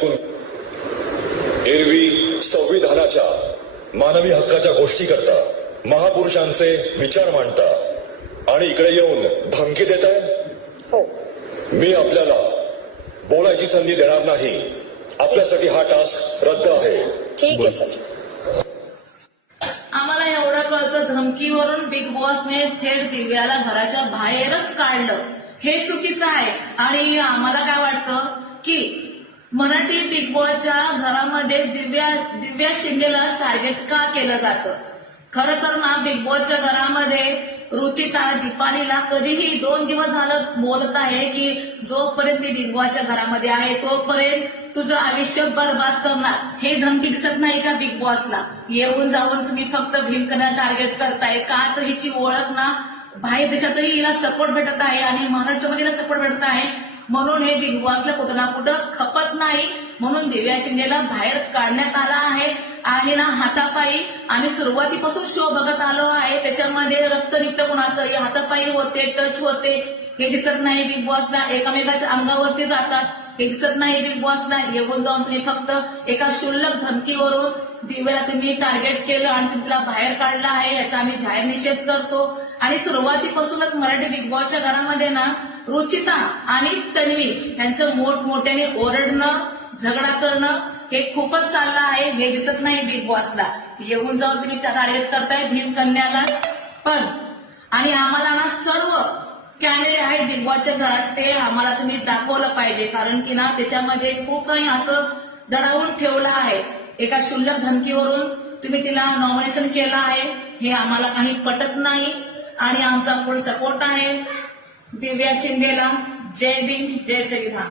ऐकून एरवी संविधानाच्या मानवी हक्काच्या गोष्टी करता, महापुरुषांचे विचार मांडता आणि इकडे येऊन धमकी देताय. हो, मी आपल्याला बोलायची संधी देणार नाही. आपल्यासाठी हा टास्क रद्द आहे. ठीक आहे सर. आम्हाला एवढं कळतं, धमकीवरून बिग बॉसने थेट दिव्याला घराच्या बाहेरच काढलं, हे चुकीचं आहे. आणि आम्हाला काय वाटतं की मराठी बिग बॉसच्या घरामध्ये दिव्या शिंदेला टार्गेट का केलं जातं. खरं तर ना, बिग बॉसच्या घरामध्ये रुचिता दीपालीला कधीही 2 दिवस झालं बोलत आहे की जोपर्यंत मी बिग बॉसच्या घरामध्ये आहे तोपर्यंत तुझं आयुष्य बर्बाद करणार. हे धमकी दिसत नाही का बिग बॉसला? येऊन जाऊन तुम्ही फक्त भीमकरला टार्गेट करताय का? तर हिची ओळख ना बाहेर देशातही हिला सपोर्ट भेटत आहे आणि महाराष्ट्रामध्ये हिला सपोर्ट भेटत आहे, म्हणून हे बिग बॉसला कुठं ना कुठं खपत नाही. म्हणून दिव्या शिंदेला बाहेर काढण्यात आला आहे. आणि ना हातापायी आम्ही सुरुवातीपासून शो बघत आलो आहे, त्याच्यामध्ये रक्त निघतं कुणाचं, हातापायी होते, टच होते, हे दिसत नाही बिग बॉसला. एकमेकाच्या अंगावरती जातात, हे दिसत नाही बिग बॉसला. येऊन जाऊन तुम्ही फक्त एका क्षुल्लक धमकीवरून दिव्याला तुम्ही टार्गेट केलं आणि तिला बाहेर काढलं आहे, याचा आम्ही जाहीर निषेध करतो. आणि सुरुवातीपासूनच मराठी बिग बॉसच्या घरामध्ये ना रुचिता आणि तन्वी यांचं मोठमोठ्याने ओरडणं, झगडा करणं हे खूपच चाललं आहे, हे दिसत नाही बिग बॉसला. येऊन जाऊन तुम्ही टार्गेट करताय भीम कन्याला पण. आणि आम्हाला ना सर्व कॅमेरे आहेत बिग बॉसच्या घरात, ते आम्हाला तुम्ही दाखवलं पाहिजे, कारण की ना त्याच्यामध्ये खूप काही असं दडवून ठेवलं आहे. एका क्षुल्लक धमकीवरून तुम्ही तिला नॉमिनेशन केलं आहे, हे आम्हाला काही पटत नाही. आणि आमचा फुल सपोर्ट आहे दिव्या शिंदेला. जय भीम, जय संविधान.